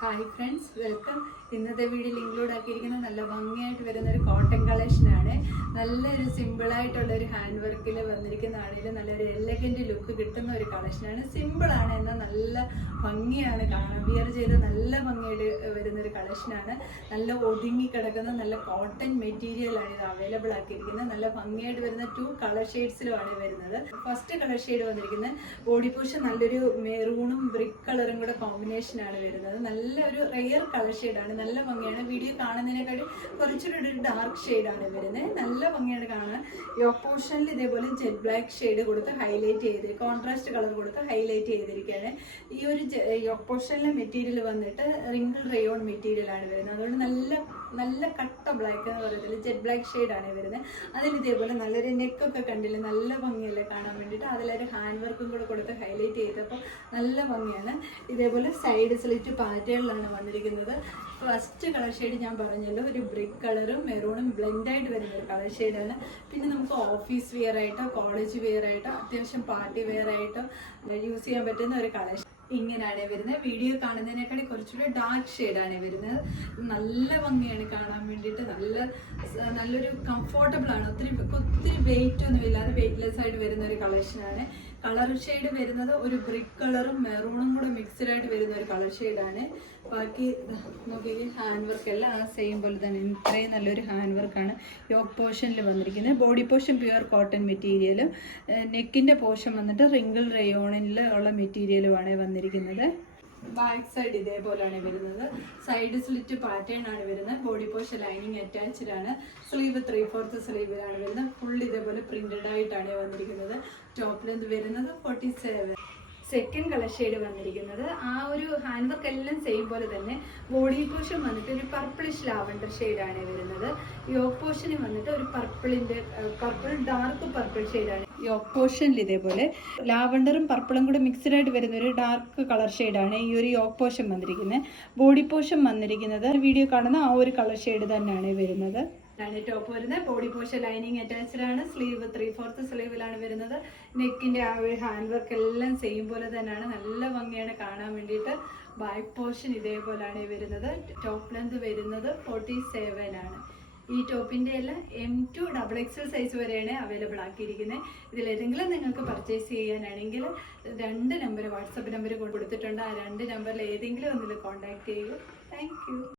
Hi friends welcome ഇന്നത്തെ വീഡിയോയിൽ include ആക്കിയിരിക്കുന്ന നല്ല ഭംഗിയായിട്ട് വരുന്ന ഒരു കോട്ടൺ കളക്ഷനാണ് നല്ലൊരു സിമ്പിളായിട്ടുള്ള ഒരു ഹാൻഡ് വർക്കിൽ വന്നിരിക്കുന്നതാണെങ്കിലും നല്ലൊരു എലഗന്റ് ലുക്ക് കിട്ടുന്ന ഒരു കളക്ഷനാണ് സിമ്പിളാണ് എന്നാൽ നല്ല ഭംഗിയാണ് കാണാൻ. വിയർ ചെയ്ത് നല്ല ഭംഗിയായിട്ട് വരുന്നൊരു കളക്ഷനാണ് നല്ല ഒതുങ്ങി കിടക്കുന്ന നല്ല കോട്ടൺ മെറ്റീരിയലാണ് ഇത് അവൈലബിൾ ആക്കിയിരിക്കുന്നത്. നല്ല ഭംഗിയായിട്ട് വരുന്ന ടു കളർ ഷെയ്ഡ്സിലുമാണ് വരുന്നത്. ഫസ്റ്റ് കളർ ഷെയ്ഡ് വന്നിരിക്കുന്നത്. ബോഡി പോഷൻ നല്ലൊരു മെറൂണും ബ്രിക്ക് കളറും കൂടെ കോമ്പിനേഷൻ ആണ് വരുന്നത്. നല്ല ഒരു റെയർ കളർ ഷെയ്ഡാണ് നല്ല ഭംഗിയാണ്. വീഡിയോ കാണുന്നതിനെക്കാട്ടി കുറച്ചുകൂടി ഒരു ഡാർക്ക് ഷെയ്ഡാണ് വരുന്നത്. നല്ല ഭംഗിയാണ് കാണാൻ. ഈ പോർഷനിൽ ഇതേപോലെ ജെറ്റ് ബ്ലാക്ക് ഷെയ്ഡ് കൊടുത്ത് ഹൈലൈറ്റ് ചെയ്ത് കോൺട്രാസ്റ്റ് കളർ കൊടുത്ത് ഹൈലൈറ്റ് ചെയ്തിരിക്കുകയാണ്. ഈ ഒരു യോ പോർഷനിലെ മെറ്റീരിയൽ വന്നിട്ട് റിങ്കിൾ റയോൺ മെറ്റീരിയലാണ് വരുന്നത്. അതുകൊണ്ട് നല്ല നല്ല കട്ട ബ്ലാക്ക് എന്ന് പറയത്തില്ല ജെറ്റ് ബ്ലാക്ക് ഷെയ്ഡാണ് വരുന്നത്. അതിൽ ഇതേപോലെ നല്ലൊരു നെക്കൊക്കെ കണ്ടില്ല നല്ല ഭംഗിയല്ലേ കാണാൻ വേണ്ടിയിട്ട് അതിലൊരു ഹാൻഡ് വർക്കും കൂടെ കൊടുത്ത് ഹൈലൈറ്റ് ചെയ്തപ്പോൾ നല്ല ഭംഗിയാണ്. ഇതേപോലെ സൈഡ് സ്ലിറ്റ് പാറ്റേണിലാണ് വന്നിരിക്കുന്നത്. ഫസ്റ്റ് കളർ ഷെയ്ഡ് ഞാൻ പറഞ്ഞല്ലോ ഒരു ബ്രിക്ക് കളറും മെറൂണും ബ്ലെൻഡായിട്ട് വരുന്ന ഒരു കളർ ഷെയ്ഡാണ് പിന്നെ നമുക്ക് ഓഫീസ് വെയർ ആയിട്ടോ കോളേജ് വെയർ ആയിട്ടോ അത്യാവശ്യം പാർട്ടി വെയർ ആയിട്ടോ യൂസ് ചെയ്യാൻ പറ്റുന്ന ഒരു കളർ ഇങ്ങനെയാണ് വരുന്നത്. വീഡിയോ കാണുന്നതിനേക്കാൾ കുറച്ചുകൂടെ ഡാർക്ക് ഷെയ്ഡാണ് വരുന്നത്. നല്ല ഭംഗിയാണ് കാണാൻ വേണ്ടിയിട്ട് നല്ല നല്ലൊരു കംഫോർട്ടബിൾ ആണ്. ഒത്തിരി ഒത്തിരി വെയിറ്റ് ഒന്നും ഇല്ലാതെ വെയിറ്റ്ലെസ് ആയിട്ട് വരുന്ന ഒരു കളക്ഷനാണ് കളർ ഷെയ്ഡ് വരുന്നത് ഒരു ബ്രിക്ക് കളറും മെറൂണും കൂടെ മിക്സ്ഡ് ആയിട്ട് വരുന്ന ഒരു കളർ ഷെയ്ഡാണ് ബാക്കി നോക്കി ഹാൻഡ് വർക്ക് എല്ലാം ആ സെയിം പോലെ തന്നെ. ഇത്രയും നല്ലൊരു ഹാൻഡ് വർക്കാണ് യോക്ക് പോർഷനിൽ വന്നിരിക്കുന്നത്. ബോഡി പോർഷൻ പ്യുവർ കോട്ടൺ മെറ്റീരിയലും നെക്കിന്റെ പോർഷൻ വന്നിട്ട് റിങ്കിൾ റയോണിൽ ഉള്ള മെറ്റീരിയലുമാണ് വന്നിരിക്കുന്നത്. ബാക്ക് സൈഡ് ഇതേപോലെയാണ് വരുന്നത്. സൈഡ് സ്ലിറ്റ് പാറ്റേൺ ആണ് വരുന്നത്. ബോഡി പോർഷൻ ലൈനിങ് അറ്റാച്ച്ഡ് ആണ്. സ്ലീവ് ത്രീ ഫോർത്ത് സ്ലീവിലാണ് വരുന്നത്. ഫുൾ ഇതേപോലെ പ്രിന്റഡ് ആയിട്ടാണ് വന്നിരിക്കുന്നത്. ടോപ്പ് വരുന്നത് forty seven second colour shade വന്നിരിക്കുന്നത്. ആ ഒരു ഹാൻഡ് വർക്ക് എല്ലാം സെയിം പോലെ തന്നെ ബോഡി പോർഷൻ വന്നിട്ട് ഒരു പർപ്പിളിഷ് ലാവണ്ടർ ആണ് വരുന്നത്. യോക്ക് പോർഷന് വന്നിട്ട് ഒരു പർപ്പിളിന്റെ പർപ്പിൾ ഡാർക്ക് പർപ്പിൾ ഷെയ്ഡാണ് യോക്ക് പോർഷനിൽ ഇതേപോലെ ലാവണ്ടറും പർപ്പിളും കൂടെ മിക്സ്ഡ് ആയിട്ട് വരുന്ന ഒരു ഡാർക്ക് കളർ ഷെയ്ഡാണ് ഈ ഒരു യോക്ക് പോർഷൻ വന്നിരിക്കുന്നത് ബോഡി പോർഷൻ വന്നിരിക്കുന്നത് വീഡിയോ കാണുന്ന ആ ഒരു കളർ ഷെയ്ഡ് തന്നെയാണ് വരുന്നത്. ആണ് ടോപ്പ് വരുന്നത്. ബോഡി പോർഷൻ ലൈനിങ് അറ്റാച്ച്ഡ് ആണ്. സ്ലീവ് ത്രീ ഫോർത്ത് സ്ലീവിലാണ് വരുന്നത് നെക്കിന്റെ ആ ഒരു ഹാൻഡ് വർക്ക് എല്ലാം സെയിം പോലെ തന്നെയാണ്. നല്ല ഭംഗിയാണ് കാണാൻ വേണ്ടിയിട്ട്. ബാക്ക് പോർഷൻ ഇതേപോലെയാണ് വരുന്നത്. ടോപ്പ് ലെന്ത് വരുന്നത് ഫോർട്ടി സെവൻ ആണ്. ഈ ടോപ്പിന്റെ എല്ലാം M to double XL size വരെയാണ് അവൈലബിൾ ആക്കിയിരിക്കുന്നത്. ഇതിൽ ഏതെങ്കിലും നിങ്ങൾക്ക് പർച്ചേസ് ചെയ്യാനാണെങ്കിൽ രണ്ട് നമ്പർ വാട്സപ്പ് നമ്പർ കൊടുത്തിട്ടുണ്ട്. ആ രണ്ട് നമ്പറിൽ ഏതെങ്കിലും ഒന്നിൽ കോൺടാക്ട് ചെയ്യുക താങ്ക്